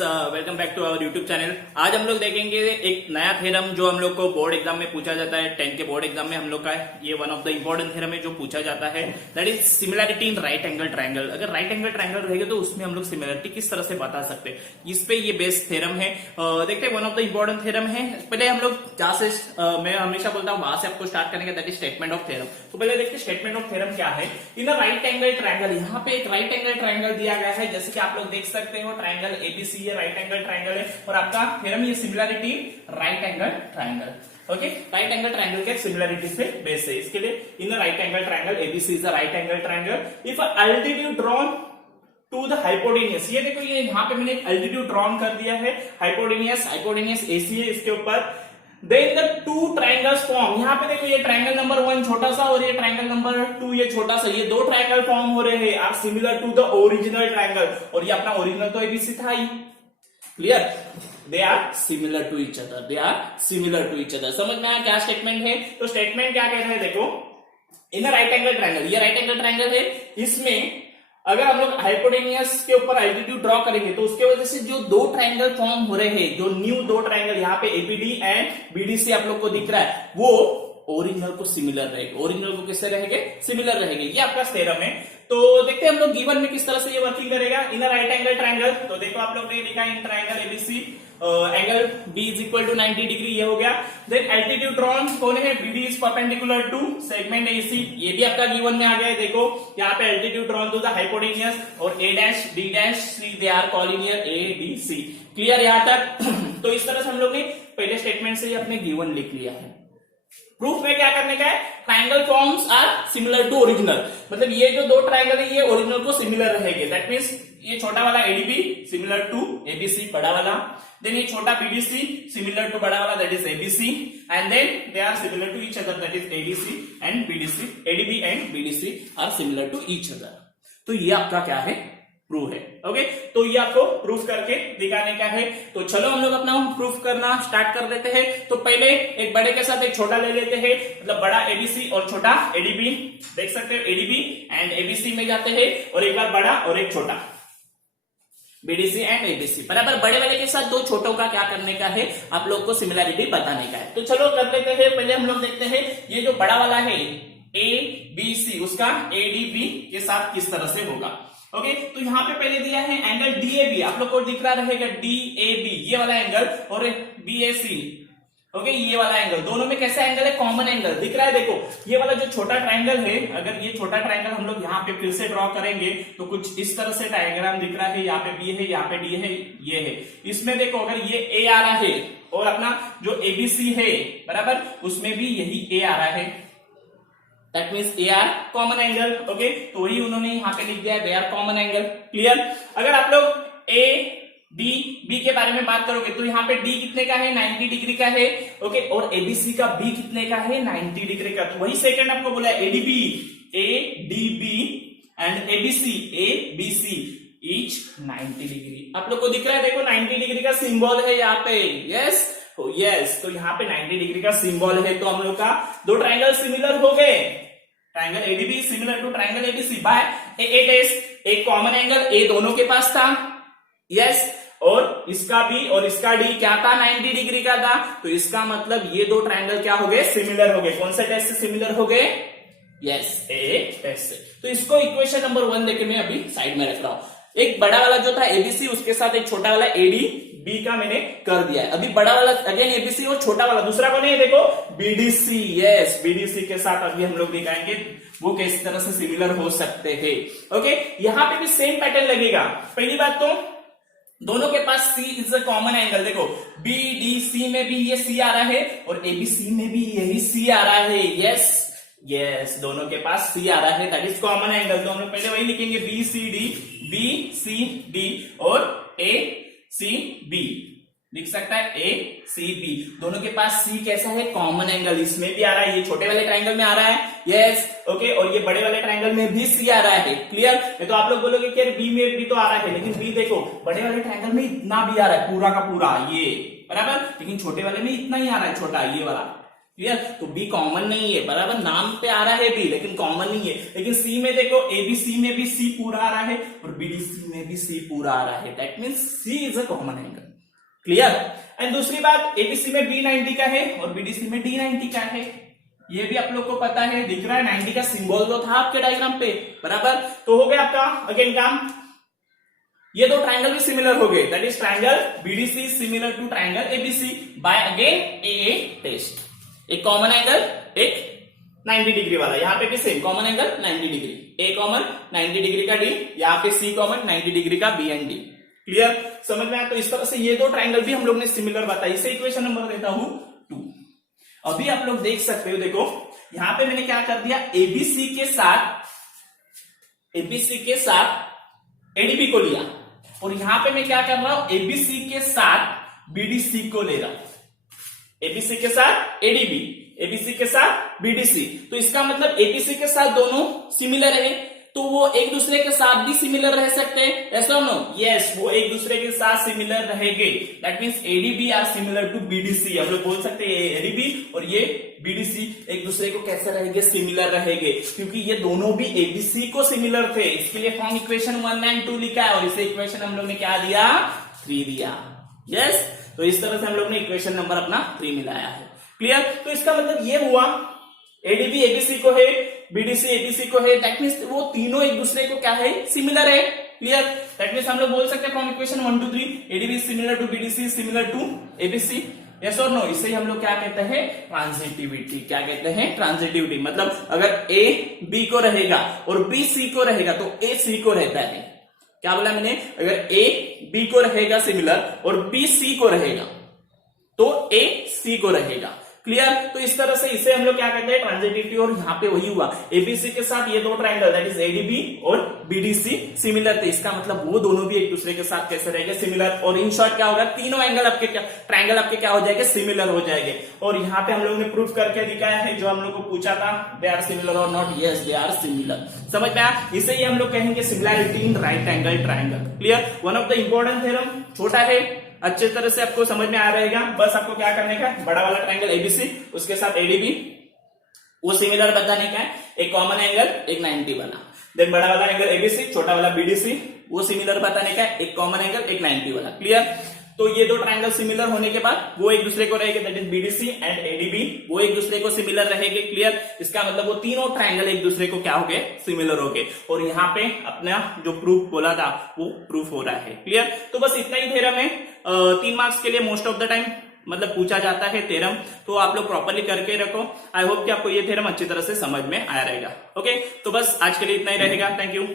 Welcome back to our YouTube channel. आज हम लोग देखेंगे एक नया थ्योरम जो हम लोग को बोर्ड एग्जाम में पूछा जाता है। 10th के बोर्ड एग्जाम में हम लोग का ये one of the important theorem है जो पूछा जाता है, that is similarity in right angle triangle. अगर राइट एंगल ट्रायंगल रहेगा तो उसमें हम लोग सिमिलैरिटी किस तरह से बता सकते हैं, इस पे ये बेस्ट थ्योरम है। देखते हैं, one of the important theorem है। पहले हम लोग जहां से मैं हमेशा बोलता हूँ वहां से आपको स्टार्ट करेंगे, that is statement of theorem. तो पहले देखते हैं स्टेटमेंट ऑफ थ्योरम क्या है। इन अ राइट एंगल ट्रायंगल, यहाँ पे एक राइट एंगल ट्रायंगल दिया गया है, जैसे कि आप लोग देख सकते हो ट्रायंगल एबीसी, ये राइट एंगल ट्रायंगल है और आपका थ्योरम ये similarity right angle triangle. Okay, right angle triangle के सिमिलैरिटी से बेस है। इसके लिए in right angle triangle ABC is a right angle triangle if altitude drawn to the hypotenuse. ये देखो, ये यहाँ पे मैंने अल्टीट्यूड ड्रॉन कर दिया है, हाइपोटेनियस एसी है इसके ऊपर। Then the two triangles form, यहाँ पे देखो ये ट्रायंगल नंबर 1 छोटा सा और ये ट्रायंगल नंबर 2 ये छोटा सा, ये दो ट्रायंगल फॉर्म हो रहे हैं, are similar to the original triangle. और ये अपना ओरिजिनल तो एबीसी था ही, clear. They are similar to each other, they are similar to each other. समझ में आया क्या स्टेटमेंट है? तो स्टेटमेंट क्या कह रहे हैं, देखो इन राइट एंगल ट्रायंगल, ये राइट एंगल ट्रायंगल है, इसमें अगर हम लोग हाइपोटेनियस के ऊपर एल्टीट्यूड ड्रॉ करेंगे तो उसके वजह से जो दो ट्रायंगल फॉर्म हो रहे हैं, जो न्यू दो ट्रायंगल यहाँ पे एपीडी एंड बीडीसी आप लोग को दिख रहा है, वो ओरिजिनल को सिमिलर रहेगा। ओरिजिनल को किससे रहेंगे? सिमिलर रहेंगे। ये आपका थ्योरम है। तो देखते हैं हम लोग गिवन में किस तरह से ये वर्किंग करेगा। इन राइट एंगल ट्रायंगल, तो देखो आप लोग ने लिखा in triangle ABC angle B is equal to 90 degree, ये हो गया। देन एल्टीट्यूड ड्रॉन कौन है? BD is perpendicular to segment AC, ये भी आपका गिवन में आ गया है। देखो यहाँ पे altitude drawn to the hypotenuse और A dash D dash C, they are collinear A D C. Clear यहां तक? तो इस तरह से हम लोग ने पहले स्टेटमेंट से ही अपने गिवन लिख लिया है। प्रूफ में क्या करने का है? Triangle forms are similar to original, मतलब ये जो दो ट्रायंगल है ये ओरिजिनल को सिमिलर रहेंगे। दैट मींस ये छोटा वाला एडीबी सिमिलर टू एबीसी बड़ा वाला, देन ये छोटा बीडीसी सिमिलर टू बड़ा वाला that is ABC, and then they are similar to each other that is ADC and BDC. ADB and BDC are similar to each other. तो ये आपका क्या है? प्रूफ है। ओके, तो ये आपको प्रूफ करके दिखाने का है। तो चलो हम लोग अपना प्रूफ करना स्टार्ट कर देते हैं। तो पहले एक बड़े के साथ एक छोटा ले लेते हैं, मतलब बड़ा एबीसी और छोटा एडीबी। देख सकते हो एडीबी एंड एबीसी में जाते हैं, और एक बार बड़ा और एक छोटा बीडीसी एंड एबीसी। बराबर बड़े वाले के साथ दो छोटों का क्या करने का है? आप लोग को सिमिलैरिटी बताने का है। तो चलो कर लेते हैं। पहले हम लोग देखते हैं ये जो बड़ा वाला है ए बी सी, उसका एडीबी के साथ किस तरह से होगा। ओके, तो यहाँ पे पहले दिया है एंगल डीएबी, आप लोग को दिख रहा रहेगा डीएबी ये वाला एंगल, और बीएसी ओके ये वाला एंगल। दोनों में कैसा एंगल है? कॉमन एंगल दिख रहा है। देखो ये वाला जो छोटा ट्रायंगल है, अगर ये छोटा ट्रायंगल हम लोग यहाँ पे फिर से ड्रॉ करेंगे तो कुछ इस तरह से डायग्राम दिख रहा है। यहाँ पे बी है, यहाँ पे डी है, ये है। इसमें देखो अगर ये ए आ रहा है और अपना जो एबीसी है बराबर, उसमें भी यही ए आ रहा है, that means A are common angle. Okay, तो वही उन्होंने यहाँ पे लिख दिया है, they are common angle. Clear? अगर आप लोग ए डी बी के बारे में बात करोगे तो यहाँ पे डी कितने का है? 90 डिग्री का है। ओके, और एबीसी का बी कितने का है? 90 डिग्री का। तो वही सेकंड आपको बोला ADB, A D B and ABC, A B C each 90 degree. आप लोग को दिख रहा है, देखो 90 डिग्री का सिंबल है यहाँ पे। यस यस, तो यहाँ पे 90 डिग्री का सिंबल है। तो हम लोग का दो ट्रायंगल सिमिलर हो गए। Triangle ADB similar to triangle ABC by A dash, एक कॉमन एंगल ए दोनों के पास था। यस, और इसका बी और इसका डी क्या था? 90 डिग्री का था। तो इसका मतलब ये दो ट्रायंगल क्या हो गए? सिमिलर हो गए। कौन से टेस्ट से सिमिलर हो गए? यस, ए टेस्ट से। तो इसको इक्वेशन नंबर 1 देके मैं अभी साइड में रख रहा हूं। एक बड़ा वाला जो था एबीसी, उसके साथ एक छोटा वाला एडी बी का मैंने कर दिया है। अभी बड़ा वाला अगेन एबीसी और छोटा वाला दूसरा कौन है? देखो बीडीसी। यस, बीडीसी के साथ अभी हम लोग दिखाएंगे वो किस तरह से सिमिलर हो सकते हैं। ओके, यहाँ पे भी सेम पैटर्न लगेगा। पहली बात तो दोनों के पास C is a common angle. देखो BDC में भी ये C आ रहा है और ABC में भी यही C आ रहा है। यस यस, दोनों के पास C आ रहा है, दैट इज कॉमन एंगल। दोनों पहले वही लिखेंगे BCD और ACB लिख सकता है ACB। दोनों के पास C कैसा है? Common angle. इसमें भी आ रहा है, ये छोटे वाले ट्रायंगल में आ रहा है। यस ओके, और ये बड़े वाले ट्रायंगल में भी C आ रहा है। क्लियर? तो आप लोग बोलोगे कि बी में भी तो आ रहा है, लेकिन बी देखो बड़े वाले ट्रायंगल में इतना भी आ रहा है, पूरा का पूरा ये बराबर, लेकिन छोटे वाले में इतना ही आ रहा है, छोटा ये वाला। क्लियर। तो बी कॉमन नहीं है, बराबर, नाम पे आ रहा है बी लेकिन कॉमन नहीं है। लेकिन सी में देखो, एबीसी में भी सी पूरा आ रहा है और बीडीसी में भी सी पूरा आ रहा है, that means C is a common angle, clear. And दूसरी बात, एबीसी में बी 90 का है और बीडीसी में डी 90 का है, ये भी आप लोग को पता है, दिख रहा है 90 का सिंबल तो था आपके डायग्राम पे, बराबर। तो हो गया आपका अगेन काम, ये दो ट्रायंगल भी सिमिलर हो गए, that is triangle BDC similar to triangle ABC by again A test. एक कॉमन एंगल, एक 90 डिग्री वाला, यहाँ पे भी same common angle 90 degree, a common 90 degree का डी, यहाँ पे सी कॉमन 90 डिग्री का बी एंड डी, क्लियर, समझ में आया। तो इस तरह से ये दो ट्रायंगल भी हम लोग ने सिमिलर बताई, इसे इक्वेशन नंबर देता हूं 2। अभी आप लोग देख सकते हो, देखो यहां पे मैंने क्या कर दिया, एबीसी के साथ एडीबी को लिया और यहां पे मैं क्या कर रहा हूं, एबीसी के साथ बीडीसी को ले रहा हूं, एबीसी के साथ एडीबी, एबीसी के साथ बीडीसी। तो इसका मतलब एबीसी के साथ दोनों सिमिलर है, तो वो एक दूसरे के साथ भी सिमिलर रह सकते हैं, ऐसा नो, यस, वो एक दूसरे के साथ सिमिलर रहेंगे, that means ADB are similar to BDC. हम लोग बोल सकते हैं एडीबी और ये बीडीसी एक दूसरे को कैसे रहेंगे, सिमिलर रहेंगे, क्योंकि ये दोनों भी एबीसी को सिमिलर थे, इसके लिए फॉर्म इक्वेशन 1 एंड 2 लिखा है और इसे इक्वेशन हम लोग ने क्या दिया, 3 दिया, यस। तो इस तरह से हम लोग ने इक्वेशन नंबर अपना 3 मिलाया है, क्लियर। तो इसका मतलब ये हुआ, एडीबी एबीसी को है, बीडीसी एबीसी को है, दैट मींस वो तीनों एक दूसरे को क्या है, सिमिलर है, क्लियर। दैट मींस हम लोग बोल सकते हैं from equation 1 2 3 ADB similar to BDC similar to ABC, yes और नो। इसे हम लोग क्या कहते हैं, ट्रांजिटिविटी, क्या कहते हैं, ट्रांजिटिविटी। मतलब अगर ए बी को रहेगा और बी सी को रहेगा तो ए सी को रहता है, क्या बोला मैंने, अगर ए बी को रहेगा सिमिलर और बी सी को रहेगा तो ए सी को रहेगा, क्लियर। तो इस तरह से इसे हम लोग क्या कहते हैं, ट्रांजिटिविटी। और यहाँ पे वही हुआ, एबीसी के साथ ये दो ट्रायंगल दैट इज एडीबी और बीडीसी सिमिलर थे, इसका मतलब वो दोनों भी एक दूसरे के साथ कैसे रहेंगे, सिमिलर। और इन शॉर्ट क्या होगा, तीनों एंगल आपके क्या, ट्रायंगल आपके क्या हो जाएंगे, सिमिलर हो जाएंगे। और यहाँ पे हम लोग ने प्रूफ करके दिखाया है, जो हम लोग को पूछा था, दे आर सिमिलर और not, yes they are similar, समझ में आया। इसे ही हम लोग कहेंगे similarity in right angle triangle, clear. One of the important theorem, छोटा है, अच्छे तरह से आपको समझ में आ रहेगा। बस आपको क्या करने का, बड़ा वाला ट्रायंगल एबीसी उसके साथ एडीबी वो सिमिलर बताने का है, एक कॉमन एंगल एक 90 वाला, देन बड़ा वाला एंगल एबीसी, छोटा वाला बीडीसी वो सिमिलर बताने का है, एक कॉमन एंगल एक 90 वाला, क्लियर। तो ये दो ट्रायंगल सिमिलर होने के बाद वो एक दूसरे को रहेंगे, that is BDC and ADB, वो एक दूसरे को सिमिलर रहेंगे, क्लियर। इसका मतलब वो तीनों ट्रायंगल एक दूसरे को क्या हो गए, सिमिलर हो गए। और यहाँ पे अपना जो प्रूफ बोला था वो प्रूफ हो रहा है, क्लियर। तो बस इतना ही थ्योरम है, 3 मार्क्स के लिए मोस्ट ऑफ द टाइम मतलब पूछा जाता है थ्योरम, तो आप लोग प्रॉपर्ली करके रखो। आई होप कि आपको ये थ्योरम अच्छी तरह से समझ में आया रहेगा। ओके, तो बस आज के लिए इतना ही रहेगा, थैंक यू।